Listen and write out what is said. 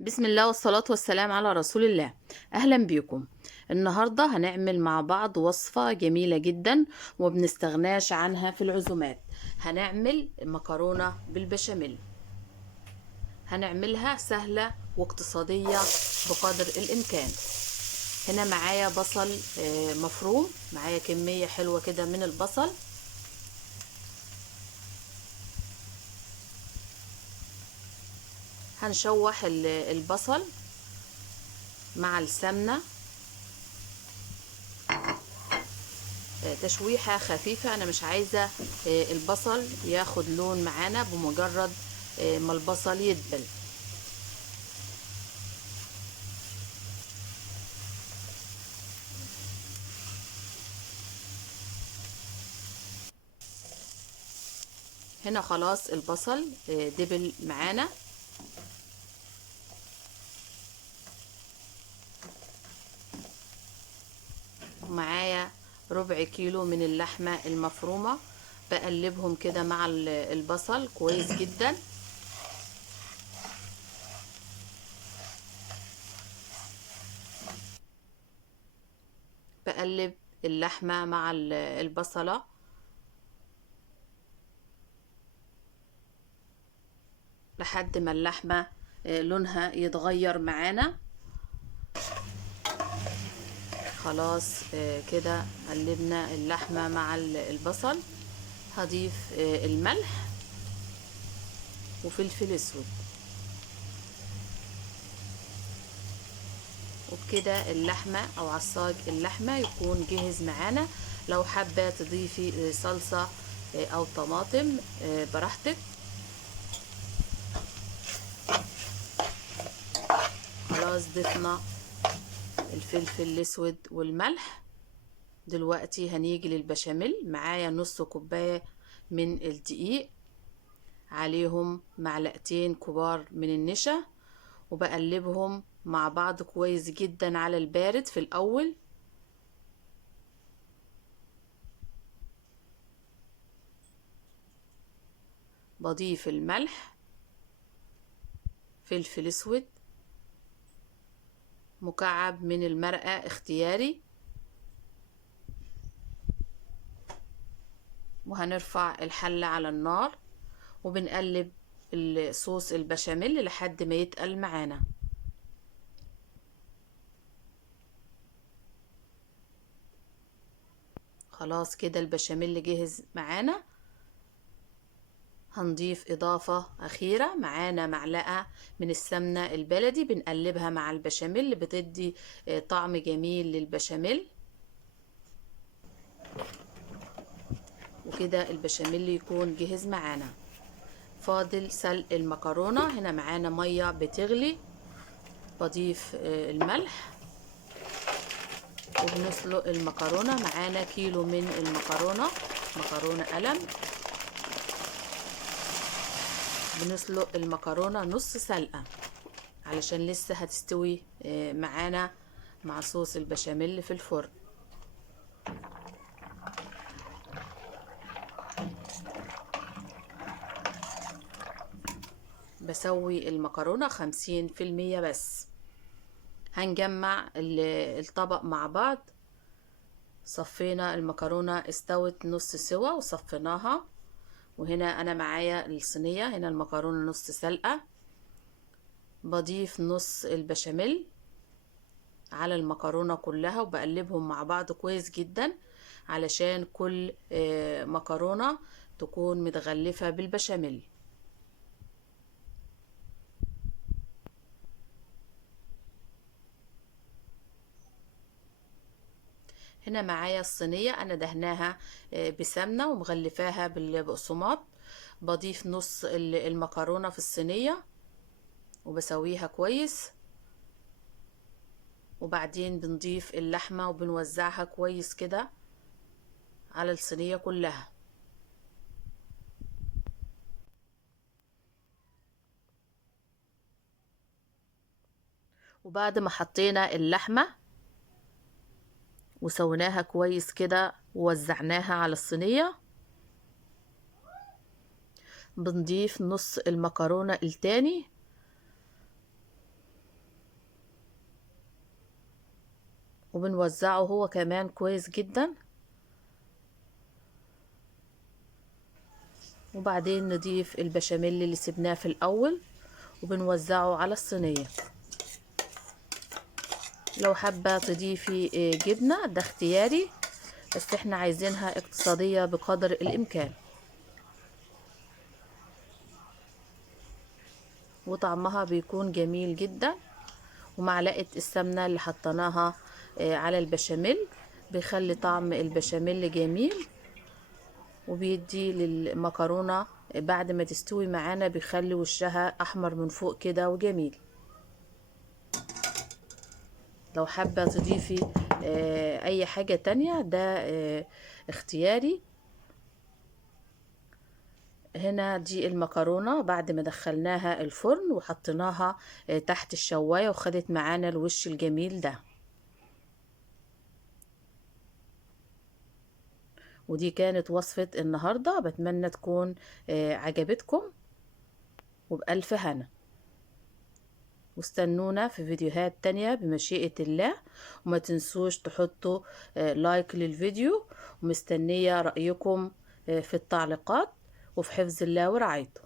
بسم الله والصلاة والسلام على رسول الله. أهلا بيكم. النهاردة هنعمل مع بعض وصفة جميلة جدا وبنستغناش عنها في العزومات. هنعمل مكرونة بالبشاميل. هنعملها سهلة واقتصادية بقدر الإمكان. هنا معايا بصل مفروم، معايا كمية حلوة كده من البصل. هنشوح البصل مع السمنة تشويحة خفيفة. انا مش عايزة البصل ياخد لون معانا بمجرد ما البصل يدبل. هنا خلاص البصل دبل معانا. معايا ربع كيلو من اللحمة المفرومة، بقلبهم كده مع البصل كويس جدا. بقلب اللحمة مع البصلة لحد ما اللحمة لونها يتغير معانا. خلاص كده قلبنا اللحمة مع البصل. هضيف الملح وفلفل اسود، وبكده اللحمة او عصاج اللحمة يكون جاهز معانا. لو حابة تضيفي صلصة او طماطم براحتك. خلاص ضفنا الفلفل الاسود والملح. دلوقتي هنيجي للبشاميل. معايا نص كوباية من الدقيق، عليهم معلقتين كبار من النشا، وبقلبهم مع بعض كويس جدا على البارد في الاول. بضيف الملح، فلفل اسود، مكعب من المرقة اختياري، وهنرفع الحلة على النار وبنقلب الصوص البشاميل لحد ما يتقل معانا. خلاص كده البشاميل جهز معانا. هنضيف إضافة أخيرة، معانا معلقة من السمنة البلدي بنقلبها مع البشاميل، بتدي طعم جميل للبشاميل. وكده البشاميل يكون جهز معانا. فاضل سلق المكرونة. هنا معانا مية بتغلي، بضيف الملح وبنسلق المكرونة. معانا كيلو من المكرونة، مكرونة قلم. بنسلق المكرونة نص سلقة علشان لسه هتستوي معانا مع صوص البشاميل في الفرن. بسوي المكرونة 50% بس. هنجمع الطبق مع بعض. صفينا المكرونة، استوت نص سوا وصفيناها. وهنا انا معايا الصينية، هنا المكرونة نص سلقة. بضيف نص البشاميل على المكرونة كلها وبقلبهم مع بعض كويس جدا علشان كل مكرونة تكون متغلفة بالبشاميل. هنا معايا الصينية انا دهناها بسمنة ومغلفاها بالبقسماط. بضيف نص المكرونة في الصينية وبسويها كويس، وبعدين بنضيف اللحمة وبنوزعها كويس كده على الصينية كلها. وبعد ما حطينا اللحمة وسويناها كويس كده ووزعناها على الصينية، بنضيف نص المكرونة التاني وبنوزعه هو كمان كويس جدا. وبعدين نضيف البشاميل اللي سبناه في الاول وبنوزعه على الصينية. لو حابة تضيفي جبنة ده اختياري، بس احنا عايزينها اقتصادية بقدر الامكان. وطعمها بيكون جميل جدا. ومعلقة السمنة اللي حطيناها على البشاميل بيخلي طعم البشاميل جميل، وبيدي للمكرونة بعد ما تستوي معانا بيخلي وشها احمر من فوق كده وجميل. لو حابة تضيفي اي حاجة تانية ده اختياري. هنا دي المكرونة بعد ما دخلناها الفرن وحطيناها تحت الشواية وخدت معانا الوش الجميل ده. ودي كانت وصفة النهاردة، بتمنى تكون عجبتكم، وبألف هنا. واستنونا في فيديوهات تانية بمشيئة الله. وما تنسوش تحطوا لايك للفيديو، ومستنية رأيكم في التعليقات. وفي حفظ الله ورعايته.